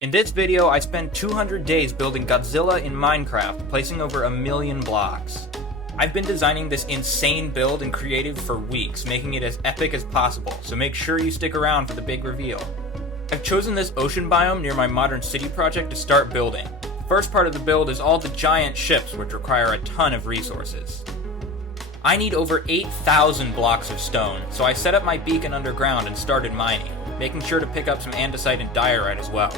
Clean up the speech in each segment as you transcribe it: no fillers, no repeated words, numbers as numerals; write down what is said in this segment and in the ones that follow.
In this video, I spent 200 days building Godzilla in Minecraft, placing over 1 million blocks. I've been designing this insane build in creative for weeks, making it as epic as possible, so make sure you stick around for the big reveal. I've chosen this ocean biome near my modern city project to start building. The first part of the build is all the giant ships, which require a ton of resources. I need over 8,000 blocks of stone, so I set up my beacon underground and started mining, making sure to pick up some andesite and diorite as well.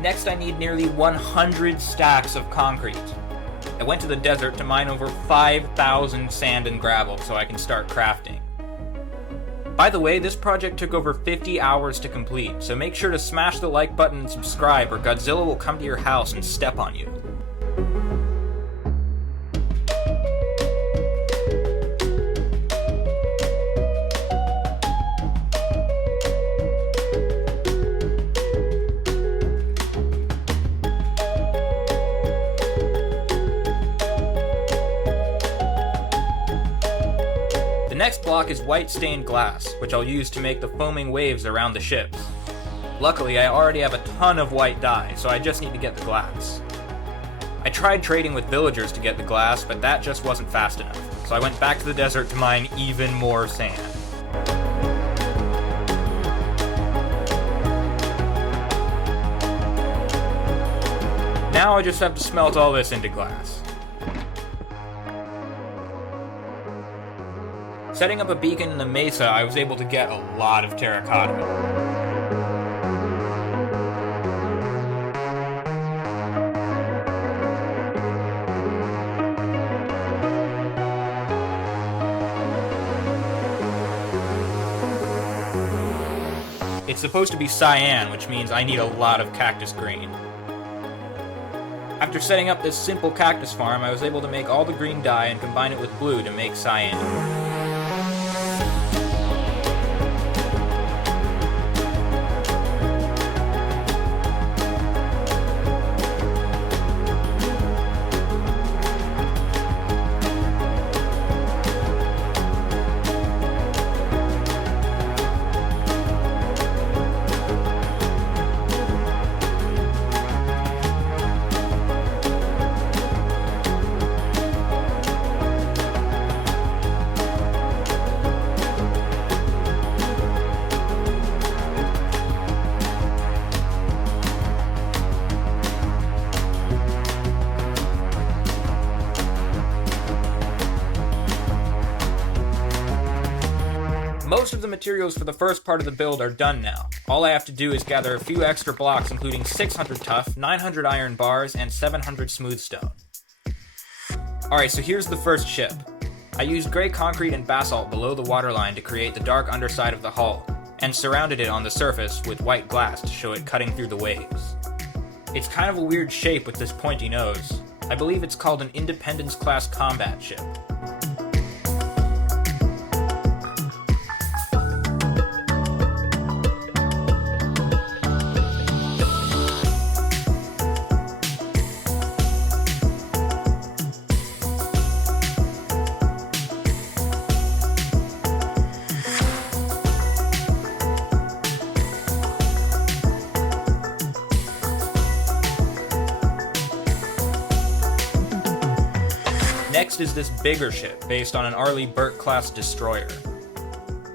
Next, I need nearly 100 stacks of concrete. I went to the desert to mine over 5,000 sand and gravel so I can start crafting. By the way, this project took over 50 hours to complete, so make sure to smash the like button and subscribe or Godzilla will come to your house and step on you. The next block is white stained glass, which I'll use to make the foaming waves around the ships. Luckily, I already have a ton of white dye, so I just need to get the glass. I tried trading with villagers to get the glass, but that just wasn't fast enough, so I went back to the desert to mine even more sand. Now I just have to smelt all this into glass. Setting up a beacon in the mesa, I was able to get a lot of terracotta. It's supposed to be cyan, which means I need a lot of cactus green. After setting up this simple cactus farm, I was able to make all the green dye and combine it with blue to make cyan. Most of the materials for the first part of the build are done now. All I have to do is gather a few extra blocks, including 600 tuff, 900 iron bars, and 700 smooth stone. Alright, so here's the first ship. I used grey concrete and basalt below the waterline to create the dark underside of the hull, and surrounded it on the surface with white glass to show it cutting through the waves. It's kind of a weird shape with this pointy nose. I believe it's called an Independence-class combat ship. Next is this bigger ship, based on an Arleigh Burke-class destroyer.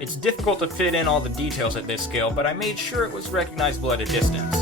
It's difficult to fit in all the details at this scale, but I made sure it was recognizable at a distance.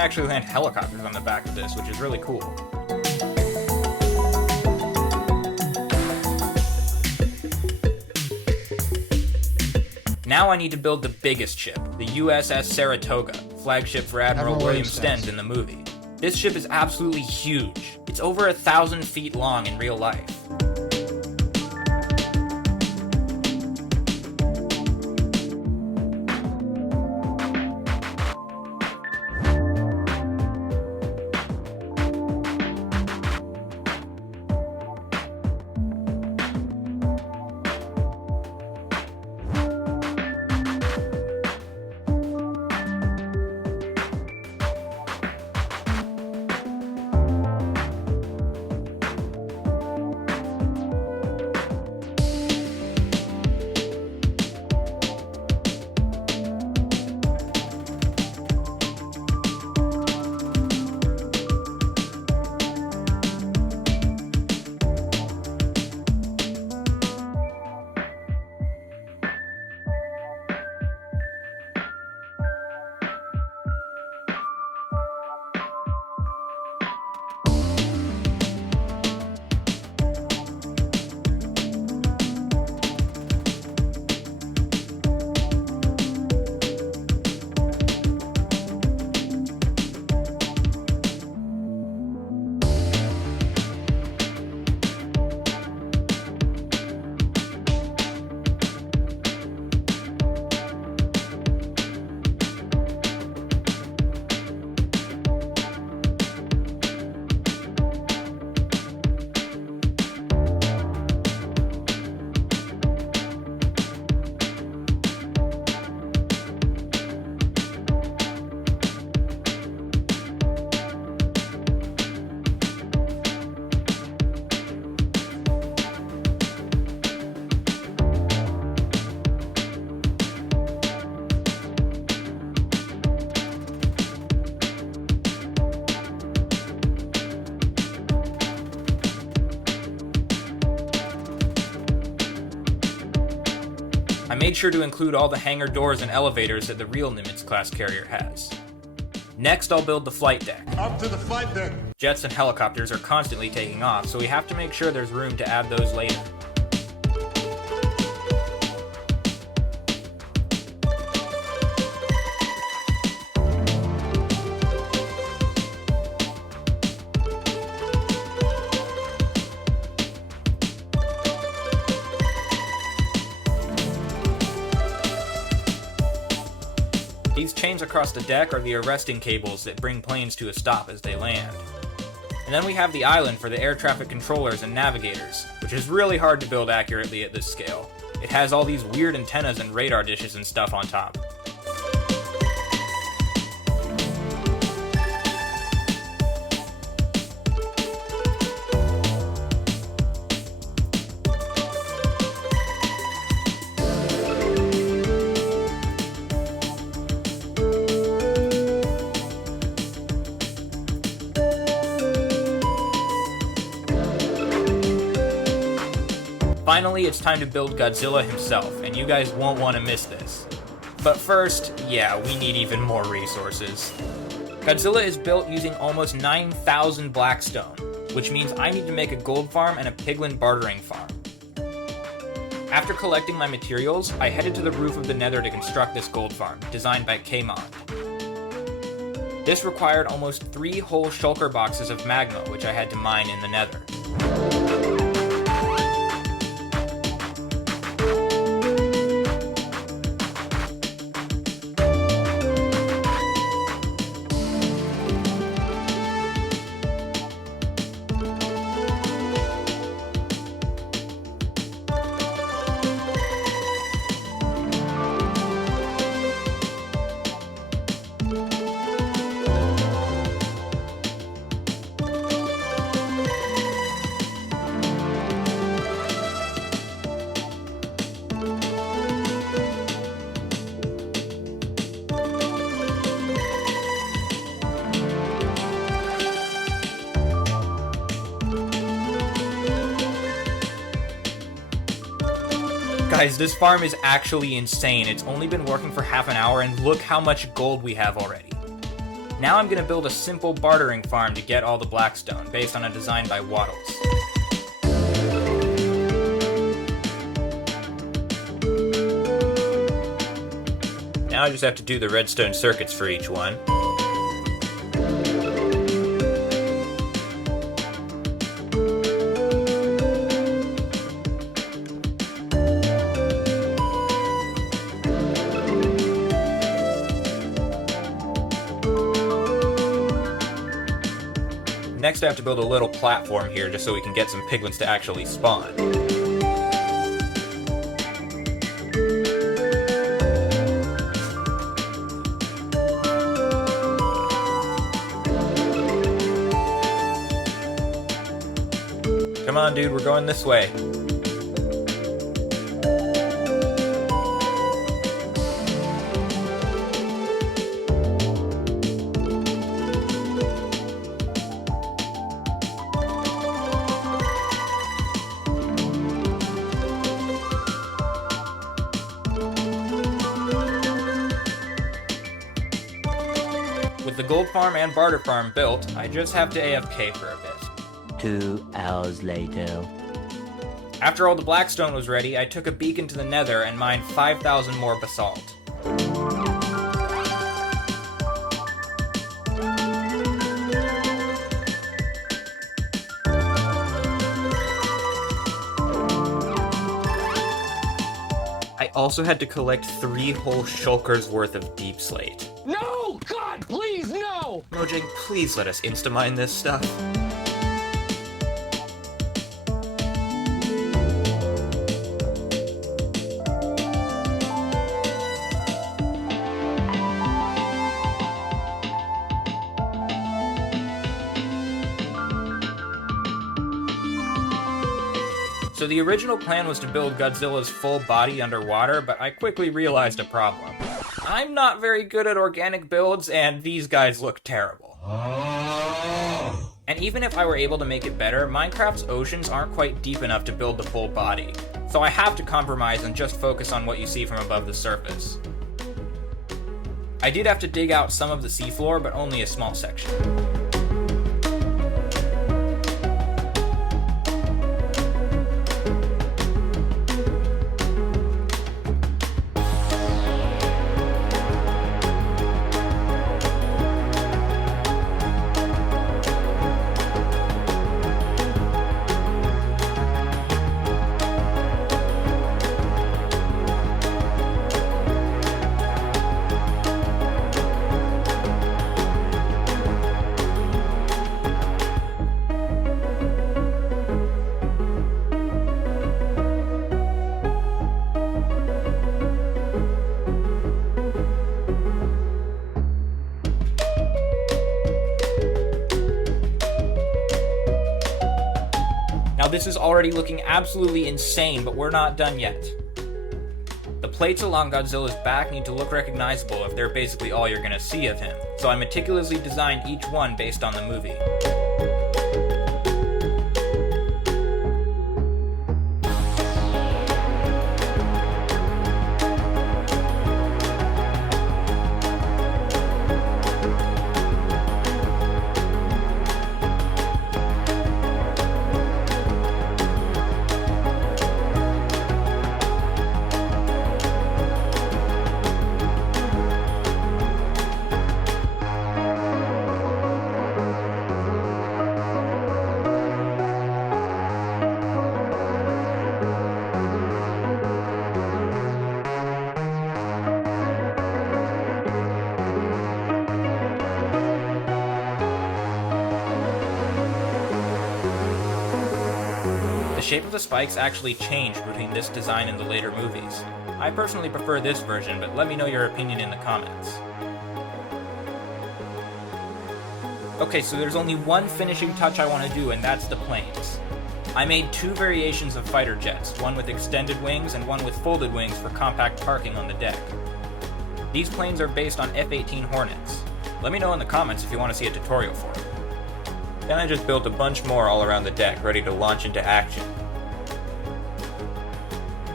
actually land helicopters on the back of this, which is really cool. Now I need to build the biggest ship, the USS Saratoga, flagship for Admiral William Stenz in the movie. This ship is absolutely huge. It's over 1,000 feet long in real life. I made sure to include all the hangar doors and elevators that the real Nimitz-class carrier has. Next, I'll build the flight deck. Up to the flight deck! Jets and helicopters are constantly taking off, so we have to make sure there's room to add those later. These chains across the deck are the arresting cables that bring planes to a stop as they land. And then we have the island for the air traffic controllers and navigators, which is really hard to build accurately at this scale. It has all these weird antennas and radar dishes and stuff on top. Finally, it's time to build Godzilla himself, and you guys won't want to miss this. But first, yeah, we need even more resources. Godzilla is built using almost 9,000 blackstone, which means I need to make a gold farm and a piglin bartering farm. After collecting my materials, I headed to the roof of the Nether to construct this gold farm, designed by Kmond. This required almost 3 whole shulker boxes of magma, which I had to mine in the Nether. Guys, this farm is actually insane. It's only been working for half an hour, and look how much gold we have already. Now I'm going to build a simple bartering farm to get all the blackstone, based on a design by Wattles. Now I just have to do the redstone circuits for each one. Next I have to build a little platform here just so we can get some piglins to actually spawn. Come on, dude, we're going this way. With the gold farm and barter farm built, I just have to AFK for a bit. 2 hours later. After all the blackstone was ready, I took a beacon to the nether and mined 5,000 more basalt. I also had to collect 3 whole shulkers worth of deep slate. No! God, please, no! Mojang, please let us insta-mine this stuff. So the original plan was to build Godzilla's full body underwater, but I quickly realized a problem. I'm not very good at organic builds, and these guys look terrible. And even if I were able to make it better, Minecraft's oceans aren't quite deep enough to build the full body. So I have to compromise and just focus on what you see from above the surface. I did have to dig out some of the seafloor, but only a small section. Now this is already looking absolutely insane, but we're not done yet. The plates along Godzilla's back need to look recognizable if they're basically all you're gonna see of him, so I meticulously designed each one based on the movie. The shape of the spikes actually changed between this design and the later movies. I personally prefer this version, but let me know your opinion in the comments. Okay, so there's only one finishing touch I want to do, and that's the planes. I made 2 variations of fighter jets, one with extended wings and one with folded wings for compact parking on the deck. These planes are based on F-18 Hornets. Let me know in the comments if you want to see a tutorial for them. Then I just built a bunch more all around the deck, ready to launch into action.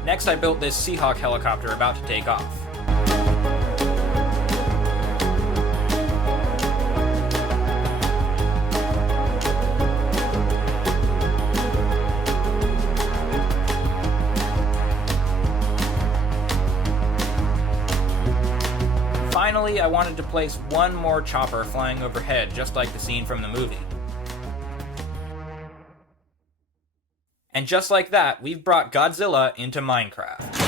Next I built this Seahawk helicopter about to take off. finally, I wanted to place one more chopper flying overhead, just like the scene from the movie. And just like that, we've brought Godzilla into Minecraft.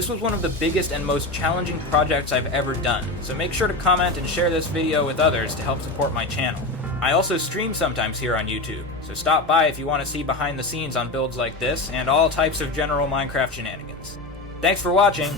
This was one of the biggest and most challenging projects I've ever done, so make sure to comment and share this video with others to help support my channel. I also stream sometimes here on YouTube, so stop by if you want to see behind the scenes on builds like this and all types of general Minecraft shenanigans. Thanks for watching!